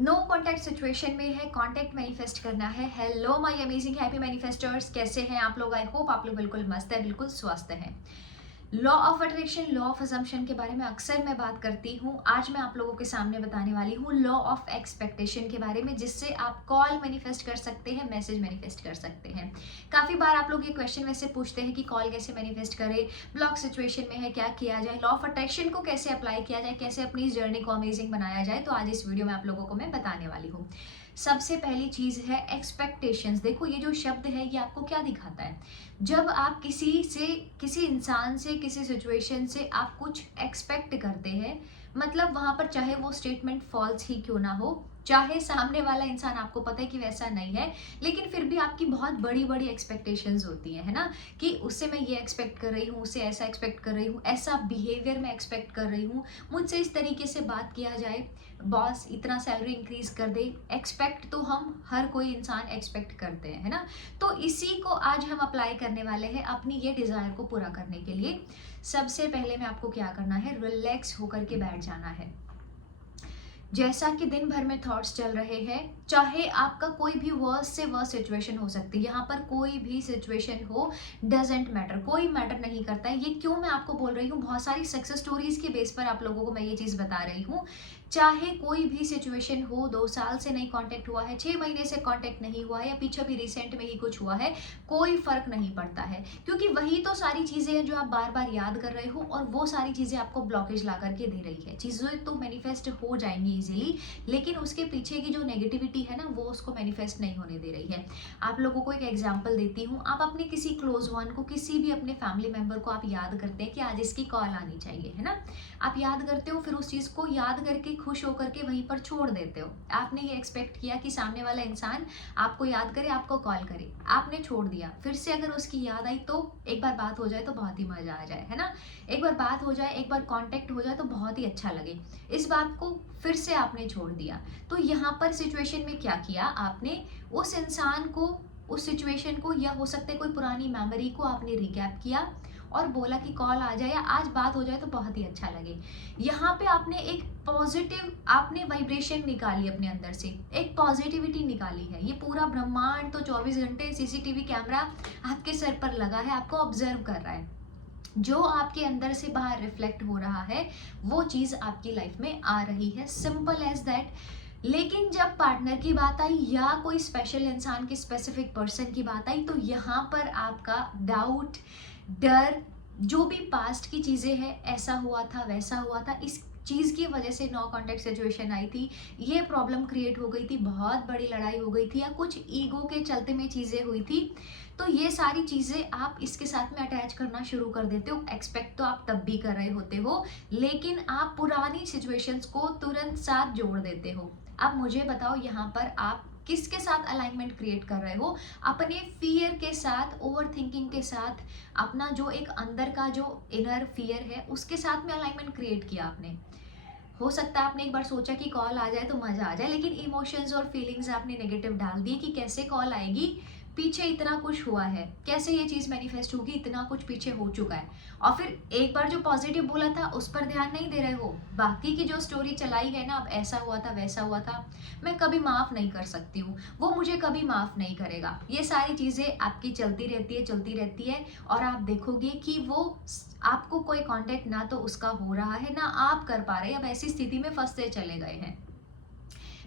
No contact situation में है, contact manifest करना है। हेलो माय अमेजिंग हैप्पी मैनिफेस्टर्स, कैसे हैं आप लोग? आई होप आप लोग बिल्कुल मस्त है, बिल्कुल स्वस्थ हैं। Law of attraction, law of assumption के बारे में अक्सर मैं बात करती हूँ। आज मैं आप लोगों के सामने बताने वाली हूँ लॉ ऑफ एक्सपेक्टेशन के बारे में, जिससे आप कॉल मैनिफेस्ट कर सकते हैं, मैसेज मैनिफेस्ट कर सकते हैं। काफ़ी बार आप लोग ये क्वेश्चन वैसे पूछते हैं कि कॉल कैसे मैनिफेस्ट करें, ब्लॉक सिचुएशन में है क्या किया जाए, लॉ ऑफ अट्रैक्शन को कैसे अप्लाई किया जाए, कैसे अपनी इस जर्नी को अमेजिंग बनाया जाए। तो आज इस वीडियो में आप लोगों को मैं बताने वाली हूँ। सबसे पहली चीज है एक्सपेक्टेशंस। देखो ये जो शब्द है ये आपको क्या दिखाता है? जब आप किसी इंसान से, किसी सिचुएशन से आप कुछ एक्सपेक्ट करते हैं, मतलब वहां पर चाहे वो स्टेटमेंट फॉल्स ही क्यों ना हो, चाहे सामने वाला इंसान आपको पता है कि वैसा नहीं है, लेकिन फिर भी आपकी बहुत बड़ी बड़ी एक्सपेक्टेशंस होती है ना, कि उससे मैं ये एक्सपेक्ट कर रही हूँ, उससे ऐसा एक्सपेक्ट कर रही हूँ, ऐसा बिहेवियर मैं एक्सपेक्ट कर रही हूँ, मुझसे इस तरीके से बात किया जाए, बॉस इतना सैलरी इंक्रीज कर दे। एक्सपेक्ट तो हम हर कोई इंसान एक्सपेक्ट करते हैं, है ना? तो इसी को आज हम अप्लाई करने वाले हैं अपनी ये डिजायर को पूरा करने के लिए। सबसे पहले में आपको क्या करना है, रिलैक्स होकर के बैठ जाना है। जैसा कि दिन भर में थॉट्स चल रहे हैं, चाहे आपका कोई भी वर्स से वर्स सिचुएशन हो सकती है, यहाँ पर कोई भी सिचुएशन हो, डजेंट मैटर, कोई मैटर नहीं करता है। ये क्यों मैं आपको बोल रही हूँ, बहुत सारी सक्सेस स्टोरीज के बेस पर आप लोगों को मैं ये चीज़ बता रही हूँ। चाहे कोई भी सिचुएशन हो, 2 साल से नहीं कांटेक्ट हुआ है, 6 महीने से कांटेक्ट नहीं हुआ है, या पीछे भी रिसेंट में ही कुछ हुआ है, कोई फर्क नहीं पड़ता है, क्योंकि वही तो सारी चीज़ें हैं जो आप बार बार याद कर रहे हो, और वो सारी चीज़ें आपको ब्लॉकेज ला करके दे रही है। चीज़ें तो मैनिफेस्ट हो जाएंगी इजीली, लेकिन उसके पीछे की जो नेगेटिविटी है ना, वो उसको मैनिफेस्ट नहीं होने दे रही है। आप लोगों को एक एग्जांपल देती हूँ। आप अपने किसी क्लोज वन को, किसी भी अपने फैमिली मेंबर को आप याद करते हैं कि आज इसकी कॉल आनी चाहिए, है ना? आप याद करते हो, फिर उस चीज़ को याद करके खुश होकर के वहीं पर छोड़ देते हो। आपने ये एक्सपेक्ट किया कि सामने वाला इंसान आपको याद करे, आपको कॉल करे, आपने छोड़ दिया। फिर से अगर उसकी याद आई तो एक बार बात हो जाए तो बहुत ही मजा आ जाए, है ना? एक बार बात हो जाए, एक बार कांटेक्ट हो जाए तो बहुत ही अच्छा लगे। इस बात को फिर से आपने छोड़ दिया। तो यहाँ पर सिचुएशन में क्या किया आपने, उस इंसान को, उस सिचुएशन को, या हो सकता है कोई पुरानी मेमोरी को आपने रिकैप किया और बोला कि कॉल आ जाए या आज बात हो जाए तो बहुत ही अच्छा लगे। यहाँ पे आपने एक पॉजिटिव, आपने वाइब्रेशन निकाली अपने अंदर से, एक पॉजिटिविटी निकाली है। ये पूरा ब्रह्मांड तो 24 घंटे सीसीटीवी कैमरा आपके सर पर लगा है, आपको ऑब्जर्व कर रहा है। जो आपके अंदर से बाहर रिफ्लेक्ट हो रहा है, वो चीज आपकी लाइफ में आ रही है, सिंपल एज दैट। लेकिन जब पार्टनर की बात आई या कोई स्पेशल इंसान की, स्पेसिफिक पर्सन की बात आई, तो यहाँ पर आपका डाउट, डर, जो भी पास्ट की चीजें हैं, ऐसा हुआ था, वैसा हुआ था, इस चीज की वजह से नो कॉन्टेक्ट सिचुएशन आई थी, ये प्रॉब्लम क्रिएट हो गई थी, बहुत बड़ी लड़ाई हो गई थी, या कुछ ईगो के चलते में चीजें हुई थी, तो ये सारी चीजें आप इसके साथ में अटैच करना शुरू कर देते हो। एक्सपेक्ट तो आप तब भी कर रहे होते हो, लेकिन आप पुरानी सिचुएशंस को तुरंत साथ जोड़ देते हो। अब मुझे बताओ, यहाँ पर आप किसके साथ अलाइनमेंट क्रिएट कर रहे हो? अपने फियर के साथ, ओवर थिंकिंग के साथ, अपना जो एक अंदर का जो इनर फियर है उसके साथ में अलाइनमेंट क्रिएट किया आपने। हो सकता है आपने एक बार सोचा कि कॉल आ जाए तो मजा आ जाए, लेकिन इमोशंस और फीलिंग्स आपने नेगेटिव डाल दिए कि कैसे कॉल आएगी, पीछे इतना कुछ हुआ है, कैसे ये चीज मैनिफेस्ट होगी, इतना कुछ पीछे हो चुका है। और फिर एक बार जो पॉजिटिव बोला था उस पर ध्यान नहीं दे रहे हो, बाकी की जो स्टोरी चलाई है ना, अब ऐसा हुआ था, वैसा हुआ था, मैं कभी माफ नहीं कर सकती हूँ, वो मुझे कभी माफ नहीं करेगा, ये सारी चीजें आपकी चलती रहती है, चलती रहती है। और आप देखोगे कि वो आपको कोई कांटेक्ट ना तो उसका हो रहा है, ना आप कर पा रहे, अब ऐसी स्थिति में फंसते चले गए हैं।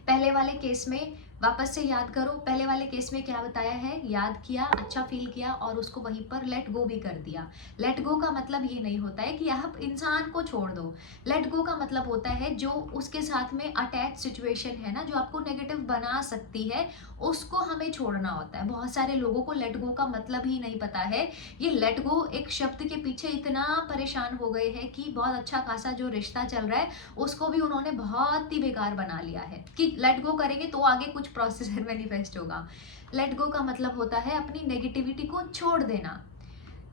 पहले वाले केस में वापस से याद करो, पहले वाले केस में क्या बताया है, याद किया, अच्छा फील किया और उसको वहीं पर लेट गो भी कर दिया। लेट गो का मतलब ये नहीं होता है कि आप इंसान को छोड़ दो। लेट गो का मतलब होता है जो उसके साथ में अटैच सिचुएशन है ना, जो आपको नेगेटिव बना सकती है, उसको हमें छोड़ना होता है। बहुत सारे लोगों को लेट गो का मतलब ही नहीं पता है। ये लेट गो एक शब्द के पीछे इतना परेशान हो गए हैं कि बहुत अच्छा खासा जो रिश्ता चल रहा है उसको भी उन्होंने बहुत ही बेकार बना लिया है कि लेट गो करेंगे तो आगे कुछ प्रोसेसर मैनिफेस्ट होगा। लेट गो का मतलब होता है अपनी नेगेटिविटी को छोड़ देना।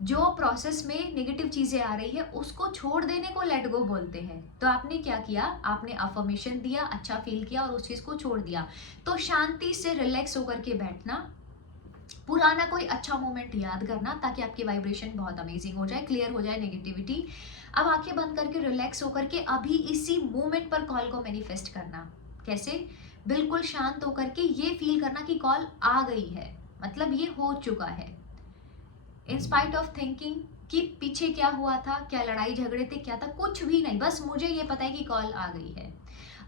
जो प्रोसेस में नेगेटिव चीजें आ रही है उसको छोड़ देने को लेट गो बोलते हैं। तो आपने क्या किया, आपने अफर्मेशन दिया, अच्छा फील किया और उस चीज को छोड़ दिया। तो शांति से रिलैक्स होकर के बैठना, पुराना कोई अच्छा मोमेंट याद करना, ताकि आपकी वाइब्रेशन बहुत अमेजिंग हो जाए, क्लियर हो जाए नेगेटिविटी। अब आंखें बंद करके रिलैक्स होकर के अभी इसी मोमेंट पर कॉल को मैनिफेस्ट करना। कैसे? बिल्कुल शांत होकर के ये फील करना कि कॉल आ गई है, मतलब ये हो चुका है। इन स्पाइट ऑफ थिंकिंग कि पीछे क्या हुआ था, क्या लड़ाई झगड़े थे, क्या था, कुछ भी नहीं, बस मुझे ये पता है कि कॉल आ गई है।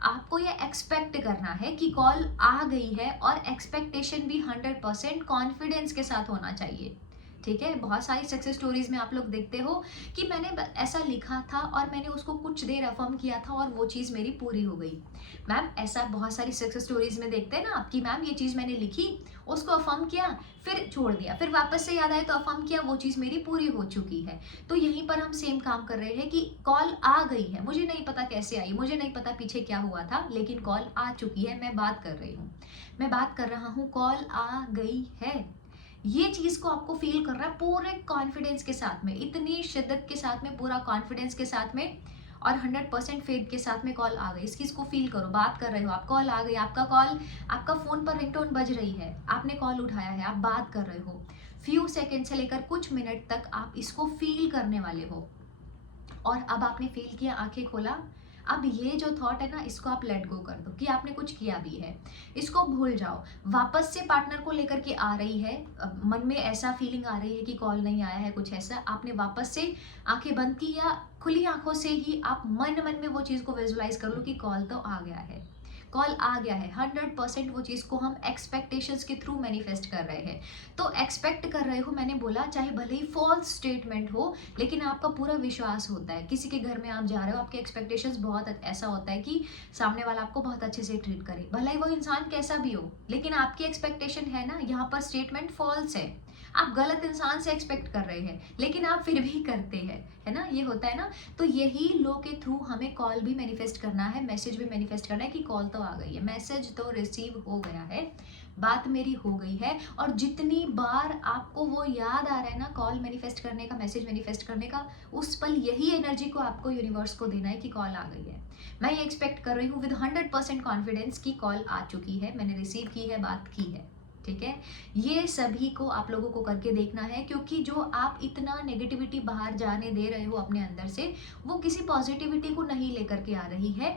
आपको ये एक्सपेक्ट करना है कि कॉल आ गई है, और एक्सपेक्टेशन भी 100% कॉन्फिडेंस के साथ होना चाहिए। ठीक है, बहुत सारी सक्सेस स्टोरीज में आप लोग देखते हो कि मैंने ऐसा लिखा था और मैंने उसको कुछ देर अफर्म किया था और वो चीज़ मेरी पूरी हो गई। मैम ऐसा बहुत सारी सक्सेस स्टोरीज में देखते हैं ना आपकी, मैम ये चीज़ मैंने लिखी, उसको अफर्म किया, फिर छोड़ दिया, फिर वापस से याद आए तो अफर्म किया, वो चीज़ मेरी पूरी हो चुकी है। तो यहीं पर हम सेम काम कर रहे हैं कि कॉल आ गई है, मुझे नहीं पता कैसे आई, मुझे नहीं पता पीछे क्या हुआ था, लेकिन कॉल आ चुकी है, मैं बात कर रही हूँ, मैं बात कर रहा हूँ, कॉल आ गई है। ये चीज को आपको फील करना है पूरे कॉन्फिडेंस के साथ में, इतनी शिद्दत के साथ में, पूरा कॉन्फिडेंस के साथ में और 100% फेथ के साथ में कॉल आ गई। इस चीज को फील करो, बात कर रहे हो आप, कॉल आ गई, आपका कॉल, आपका फोन पर रिंगटोन बज रही है, आपने कॉल उठाया है, आप बात कर रहे हो, फ्यू सेकेंड से लेकर कुछ मिनट तक आप इसको फील करने वाले हो। और अब आपने फील किया, आंखें खोला, अब ये जो थॉट है ना, इसको आप लेट गो कर दो कि आपने कुछ किया भी है, इसको भूल जाओ। वापस से पार्टनर को लेकर के आ रही है, मन में ऐसा फीलिंग आ रही है कि कॉल नहीं आया है, कुछ ऐसा, आपने वापस से आंखें बंद की या खुली आंखों से ही आप मन मन में वो चीज़ को विजुलाइज कर लो कि कॉल तो आ गया है, कॉल आ गया है। 100% वो चीज़ को हम एक्सपेक्टेशंस के थ्रू मैनिफेस्ट कर रहे हैं। तो एक्सपेक्ट कर रहे हो, मैंने बोला, चाहे भले ही फॉल्स स्टेटमेंट हो, लेकिन आपका पूरा विश्वास होता है। किसी के घर में आप जा रहे हो, आपके एक्सपेक्टेशंस बहुत ऐसा होता है कि सामने वाला आपको बहुत अच्छे से ट्रीट करे, भले ही वो इंसान कैसा भी हो, लेकिन आपकी एक्सपेक्टेशन है ना, यहाँ पर स्टेटमेंट फॉल्स है, आप गलत इंसान से एक्सपेक्ट कर रहे हैं, लेकिन आप फिर भी करते हैं, है ना, ये होता है ना। तो यही लो के थ्रू हमें कॉल भी मैनिफेस्ट करना है, मैसेज भी मैनिफेस्ट करना है कि कॉल तो आ गई है, मैसेज तो रिसीव हो गया है, बात मेरी हो गई है। और जितनी बार आपको वो याद आ रहा है ना, कॉल मैनिफेस्ट करने का, मैसेज मैनिफेस्ट करने का, उस पल यही एनर्जी को आपको यूनिवर्स को देना है कि कॉल आ गई है। मैं ये एक्सपेक्ट कर रही हूँ विद 100% कॉन्फिडेंस की कॉल आ चुकी है, मैंने रिसीव की है, बात की है। ठीक है, ये सभी को आप लोगों को करके देखना है, क्योंकि जो आप इतना नेगेटिविटी बाहर जाने दे रहे हो अपने अंदर से, वो किसी पॉजिटिविटी को नहीं लेकर के आ रही है,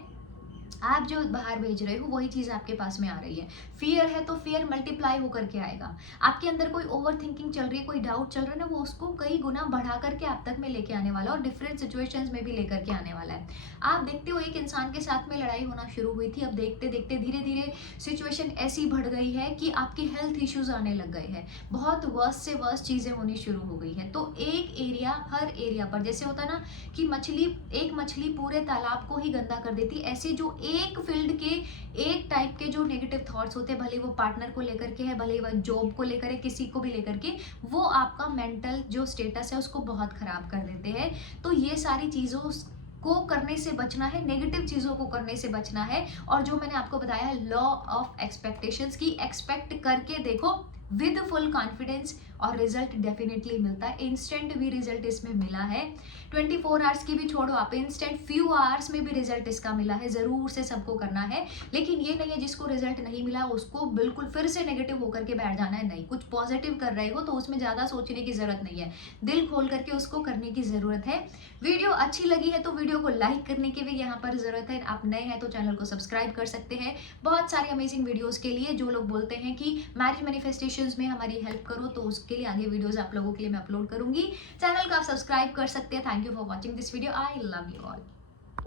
आप जो बाहर भेज रहे हो वही चीज आपके पास में आ रही है। फियर है तो फियर मल्टीप्लाई होकर के आएगा। आपके अंदर कोई ओवर थिंकिंग चल रही है, कोई डाउट चल रहा है ना, वो उसको कई गुना बढ़ा करके आप तक में लेके आने वाला, और डिफरेंट सिचुएशंस में भी लेकर के आने वाला है। आप देखते हो एक इंसान के साथ में लड़ाई होना शुरू हुई थी, अब देखते देखते धीरे धीरे सिचुएशन ऐसी बढ़ गई है कि आपकी हेल्थ इश्यूज आने लग गए हैं, बहुत वर्स्ट से वर्स्ट चीजें होनी शुरू हो गई है। तो एक एरिया, हर एरिया पर, जैसे होता ना कि एक मछली पूरे तालाब को ही गंदा कर देती, ऐसे जो एक फील्ड के एक टाइप के जो नेगेटिव थॉट्स होते हैं, भले वो पार्टनर को लेकर के है, भले वो जॉब को लेकर है, किसी को भी लेकर के, वो आपका मेंटल जो स्टेटस है उसको बहुत खराब कर देते हैं। तो ये सारी चीजों को करने से बचना है, नेगेटिव चीजों को करने से बचना है। और जो मैंने आपको बताया है लॉ ऑफ एक्सपेक्टेशंस की, एक्सपेक्ट करके देखो विद फुल कॉन्फिडेंस, और रिजल्ट डेफिनेटली मिलता है। इंस्टेंट भी रिजल्ट इसमें मिला है, 24 आवर्स की भी छोड़ो आप, इंस्टेंट फ्यू आवर्स में भी रिजल्ट इसका मिला है। जरूर से सबको करना है, लेकिन ये नहीं है जिसको रिजल्ट नहीं मिला उसको बिल्कुल फिर से नेगेटिव होकर के बैठ जाना है, नहीं। कुछ पॉजिटिव कर रहे हो तो उसमें ज्यादा सोचने की जरूरत नहीं है, दिल खोल करके उसको करने की जरूरत है। वीडियो अच्छी लगी है तो वीडियो को लाइक करने की भी यहाँ पर जरूरत है। आप नए हैं तो चैनल को सब्सक्राइब कर सकते हैं बहुत सारी अमेजिंग वीडियोस के लिए। जो लोग बोलते हैं कि मैरिज मैनिफेस्टेशंस में हमारी हेल्प करो, तो उसके लिए आगे वीडियोस आप लोगों के लिए मैं अपलोड करूंगी, चैनल को आप सब्सक्राइब कर सकते हैं। Thank you for watching this video, I love you all.